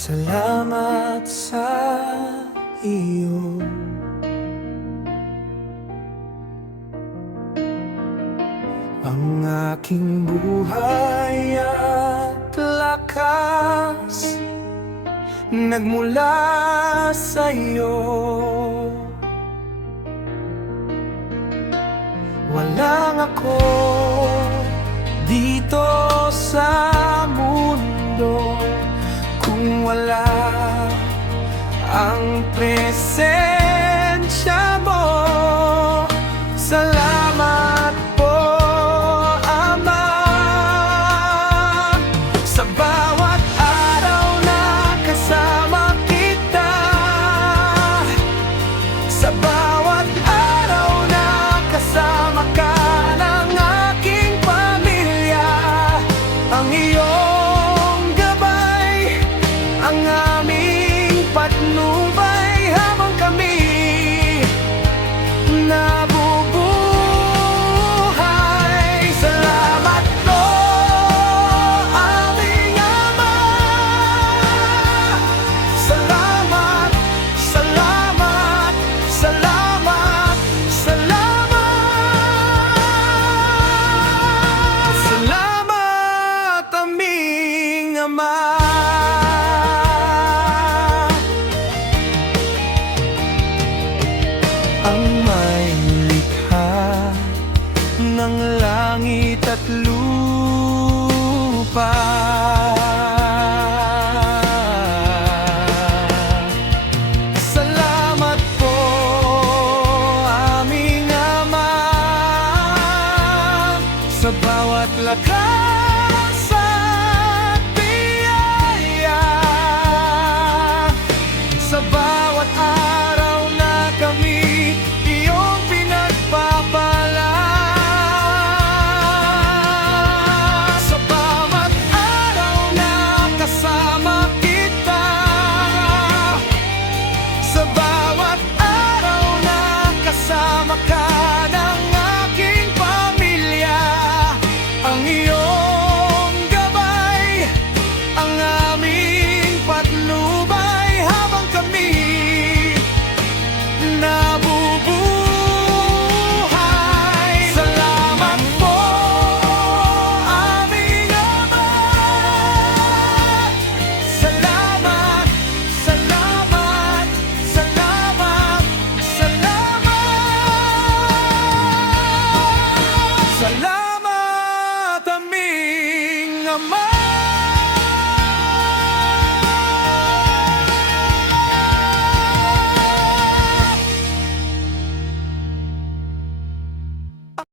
Salamat sa iyo. Ang aking buhay at lakas nagmula sa iyo. Walang ako dito sa mundo kung wala ang presensya mo. Salamat po, Ama, sa bawat araw na kasama kita, sa bawat araw na kasama ka ng aking pamilya. Ang iyong gabay, ang aming patnubay habang kami nabubuhay. Salamat po, aming Ama. Salamat, salamat, salamat, salamat. Salamat, aming Ama. Ang may likha ng langit at lupa, salamat po, aming Ama, sa bawat lakas at biyaya, sa bawat araw na kami iyong pinagpapala, sa bawat araw na kasama kita, sa bawat araw na kasama ka ng aking pamilya. Ang iyong gabay, ang aming patnubay habang kami nabubuhay. Salamat po, aming Ama. Salamat, salamat, salamat, salamat. Salamat, aming Ama.